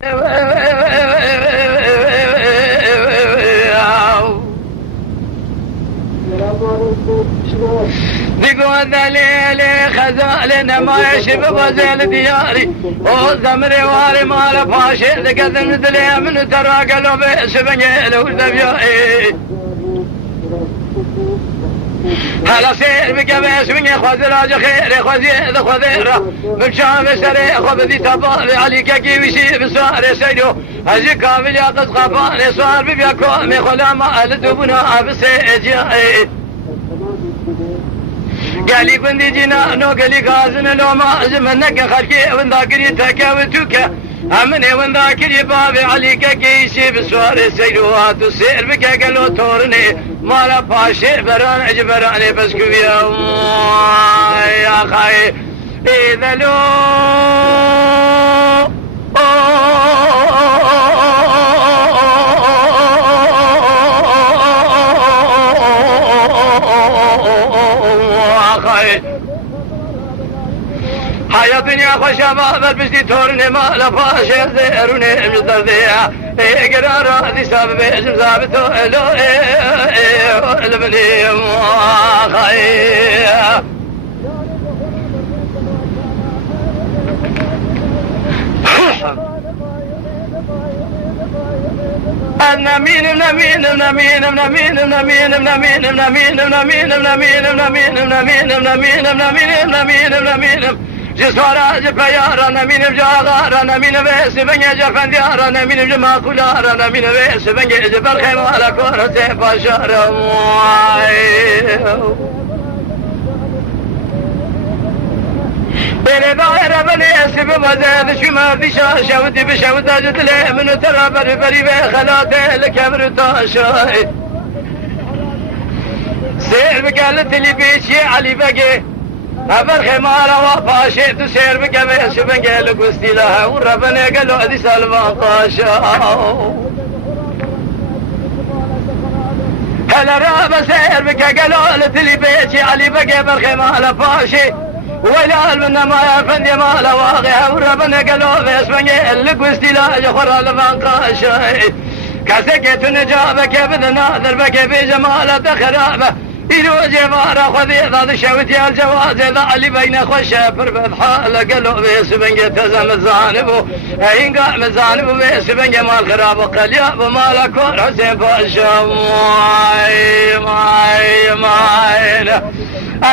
دقوا الدليل خزالنا ما يشب وزيل دياري وزمري واري مال فاشي ذكت مثلي من ترى قلبي سبنجي لو ذبيائي هلا سير بقبيس من يخوذ راج خير خوذي خوذيرة بمشام سري خوذي تبالي عليك كي وشي بسوار سيدو هزي كامل يقص خفاني صار ببيكومي خلا ما ألتبنا بسيجي قالي كندي جنانو قالي غازن لو ما زمنك خلقي ونداكري تكاوتوك امني ونداكري بابي عليك كيسي بسوار سيدوات وسير بك قالوا تورني مالا باشي بران اجبراني بس كبيا يا خاي اذا لو حيا دنيا خوشا بابر بشتي تورني مالا فاشي زيروني مجدر ديا اقرار دي سبب اسم ثابتو الو البني مواخي نمين نمين نمين نمين نمين نمين نمين نمين نمين نمين نمين نمين نمين جسارا جبيارا نمين بجاغارا نمين بيس بني جفنديارا نمين بجماكولارا نمين بيس بني جبر خيمالا كورة باشارا بين دائرة بني اسم مزاد شمار دي شاشة ودي بشود اجد لي من ترى بري بري بخلاتي الكبر تاشاي سير بقالت اللي بيشي علي بقي أبر خمارة وفاشي تسير بقبيس بنقل قستي لها وربنا قالوا دي سلمان طاشا هلا رابا سير بك قالوا لتلي بيشي علي بقي بالخمارة فاشي ولا المنا ما يفندي ما لواقع وربنا قالوا بيس بنقل قستي لها جخور لمن طاشا كسكت نجابك بذناذر بك بجمالة خرابة إلو جمارة خذي ذا شوتي الجواز ذا اللي بين خوشة بربد حالة قالوا بيس بنجي تزم الزانبو إن قام الزانبو بيس بنجي مال خراب وقلياب ومال كور حسين باشا ماي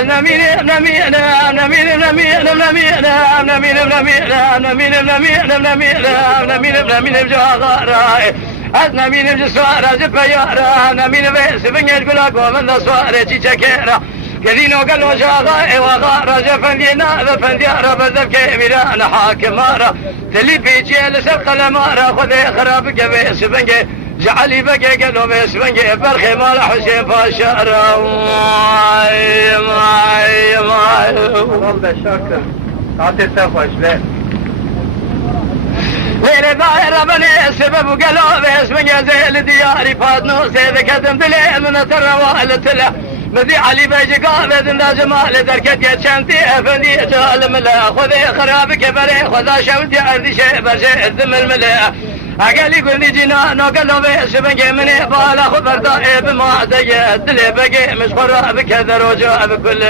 النمين نمين نمين نمين نمين نمين نمين نمين نمين نمين بجاغراي أنا مين بجسارة جبيارة أنا مين بيس بنجد قلاقو من دسوارة تشكيرة كذينو قالوا شاغاي وغارة جفندينا ذفنديارة بذب كاميرا حاكمارة تلي بيجي لسبق الأمارة خذي خرابك بيس بنجي جعلي بقي قالوا بيس بنجي برخي مال حسين فاشارة ماي والله شاكر عطي سفاش لا ليلة ظاهرة بني السبب وقالوا بيس من يزيل دياري فاضنو سيدك ادم دليل من تروالت له مذي علي بيجي قابد لا جمال دركت يتشنتي افندي جال ملا خذي خرابك بري خذا شوتي عردي شيء برشي الذم الملا اقالي قلني جنانو قالوا بيس بنجي مني بالا خبر دائب ما زيد دلي بقي مش خرابك هذا رجاء بكل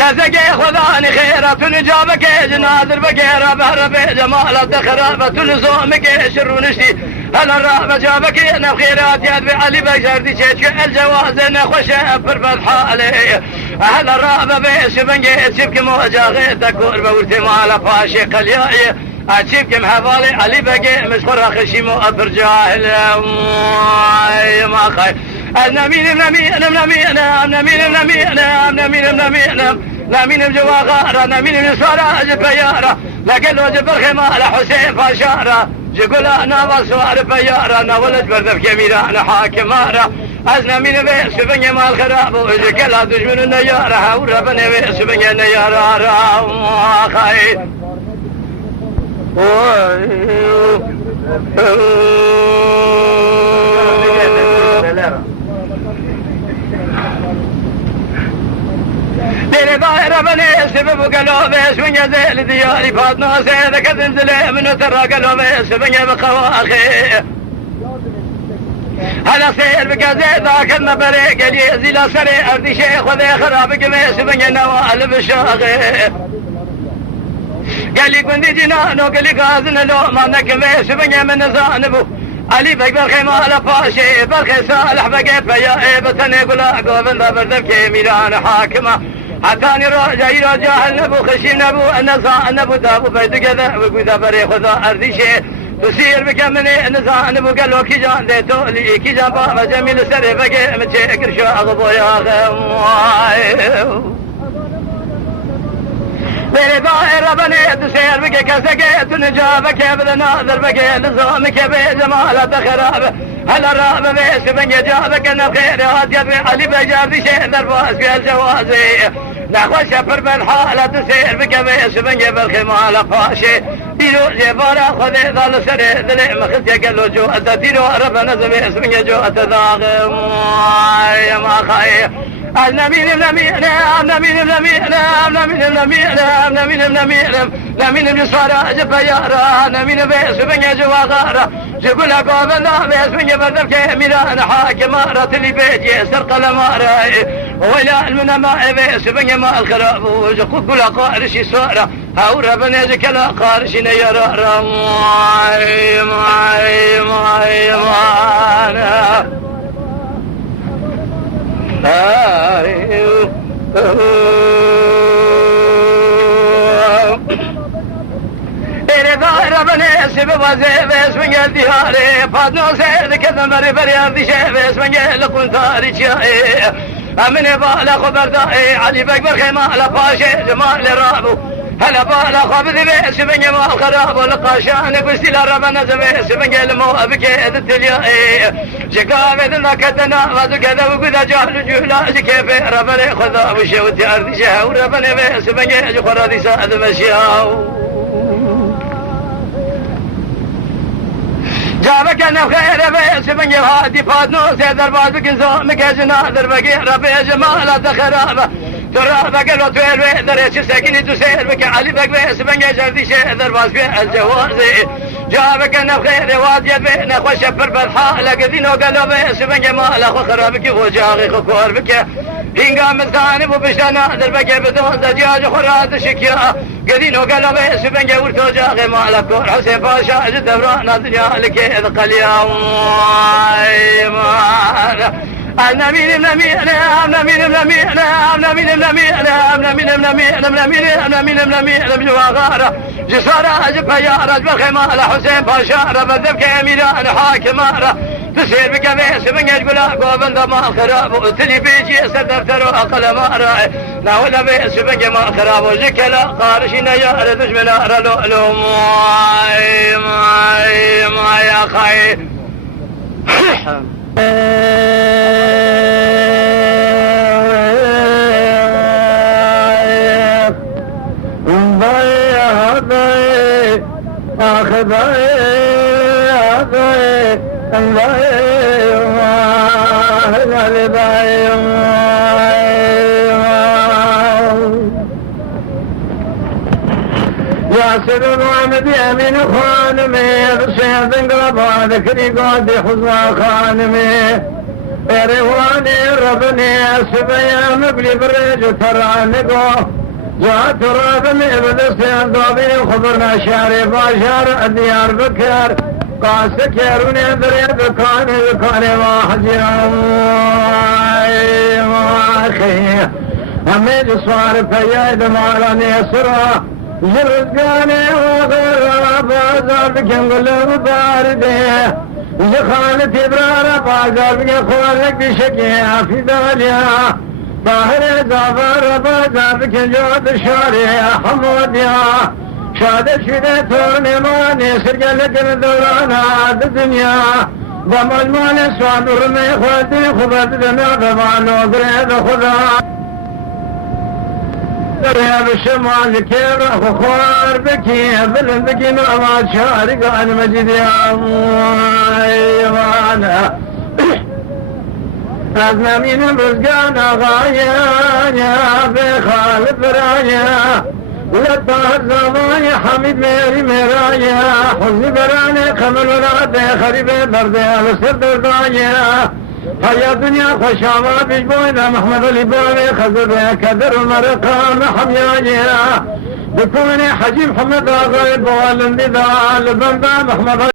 كذا خذاني خيرة نجابك جنادر بقيرة بهرب جمالة خرابة لزومك شرونشتي هلا الرابة جابك انا بخيرات يد بعلي بشر دي شيك الجواز انا خوش افر بالحالي هلا الرابة بيش بنجي تشبك موجة غير كوربة ورتمالة فاشي قلياي اتشبك محفالي علي بقي مشخورة خشيمو افر جاهل ما خايف النمين نمين نمين نمين نمين نمين نمين بجواغارة نمين من سراج بيارة لقل وجب الخمال حسين فاشارة جقول انا بصوار بيارة انا ولد بردف كميرة انا حاكمارة ازنا من بيس بني مال خراب وجكل هدوش من النيارة حورة بني بيس بني النيارة خايد ديري ظاهرة بني سبب قلوبي سوين يزيل دياري فاطمة سيدك زنزلي من ترى قلوبي سوين بخواخي هلا سير بقزي ذاك النبري قال يزيل سري أرضي شيخ وذي خراب قميس سوين نوال بشاغي قال لي كنت جنانو قال لي قازن لو ما نكمي سوين من زانبو علي بك برخي مال فاشي برخي صالح بقيت فيا بتني قلا قوبن بردك ميران حاكمة حتاني رجعي رجع النبو خشي نبو النزا نبو دابو بيت كذا وقذا بري خذا أرضي شي تسير بك مني النزا نبو قالو كي جان ديتو لي كي جان بابا جميل سري بقي متشكر شو أغبو يا غم ديري ظاهرة بني تسير بك كسكيت نجابك يبدأ ناظر بك لزومك بجمالة خرابة هلا الراب بيس بن يجابك ان الخير هاتيت علي بجاب شيء درباس في الجوازي نخوش شفر بالحالة تسير بك بيس بن يب الخمال فاشي ديرو جبارا خذي ظل سري ذلي مخت يقلو جوة ديرو ربنا زبيس بن يجوة ضاغم يا ما خايف نمين بصارة جبيارة نمين بيس بن جواغارة جبل قوبنا بيس بن يبردف كاميران حاكمارة اللي بيجي سرق المارة ولا المنماء بيس بن يما الخراب وجقود بلا قارشي صارة هاورا بنيجك لا قارشي نيرارة ماي ديري ظاهرة بني سبب وزيبس من الدياري فاضنو سيدك ذمري برياضي شيبس من يلقون تاري شاي أمني بالا خبردائي علي بكبر خيمال باشي جمال رابو هلا بالا خبذ بيس بن يمال خراب ولقاشان قستي لربنا زبيس بن يلمو بكيد التليائي شقاب إذن كدنا وذكذا وقذا جهل جهلاج كيف ربنا خذا وشوتي أرضي شهو ربنا بيس بن يجي خرادي ساد مشياو جابك أنا خير بيس بن يهادي فادنو سيدر بازك نزومك جنادر بقي ربي جمالة خرابة ترى بقى وتويل ويدر ساكني تسير بك علي بك بيس بن يجردي شيدر باس في الجوازي جابك أنا خير وادي بينا خوشفر بالحالة قدينو قالوا بيس بن جمالة خو خرابك وجاغي خو كور بك هنقام الثانب وبشنا دربك بدون دجاج خراد شكيا قدينو قالوا بيس بن جورتو جاغي مالك كور حسين باشا جدبرانا دنيا لك إذ قليا جسارة جبها يا رجل خمالة حسين باشا ربذب كاميران حاكمارة تسير بك بيس من يقول قوبن دماء خراب وتلي بيجي سدفتر وأقل مارة ناولا بيس من جماء خراب وزكلا قارشين يا ردش من أرلو ما يا خير ياسر محمد يمين خانمي بسيط انقلبا ذكري قد حزن خانمي رواني ربني سبيا مبلي برج ترانقو جاءت ربني بدسين ضبي خبرنا شاري باشار ديار بكر قاسك يروني دريد كان واحد يوم اخي اميد صار فياد مالاني سرا زرقاني وغير بازار بكم قلوب باردي زخانة برارة بازار بكم خوالك بشكي في داليا ظاهر زافر بازار بكم جود الشاري حموديا شادت شده تورني ماني سرقلك الدورانا الدنيا بمجمال سواد رمي خودي خبت دنا بمانو قريد خدا دريا بالشمال كير خوار بكي بلندكي نعمات شارق عن مجد يا ايوانا أزنا من رزقانا غايا يا خالد برايا ولطهر زماني حميد ميري مرايا حزن براني قمر ولاد خريبه برده على سر دردايا هيا دنيا خوشاوا بیش بوینا محمد علی بوی خزر کدر مرقام حمیایا بکونی حجی محمد آغای بوالندی دا لبندا محمد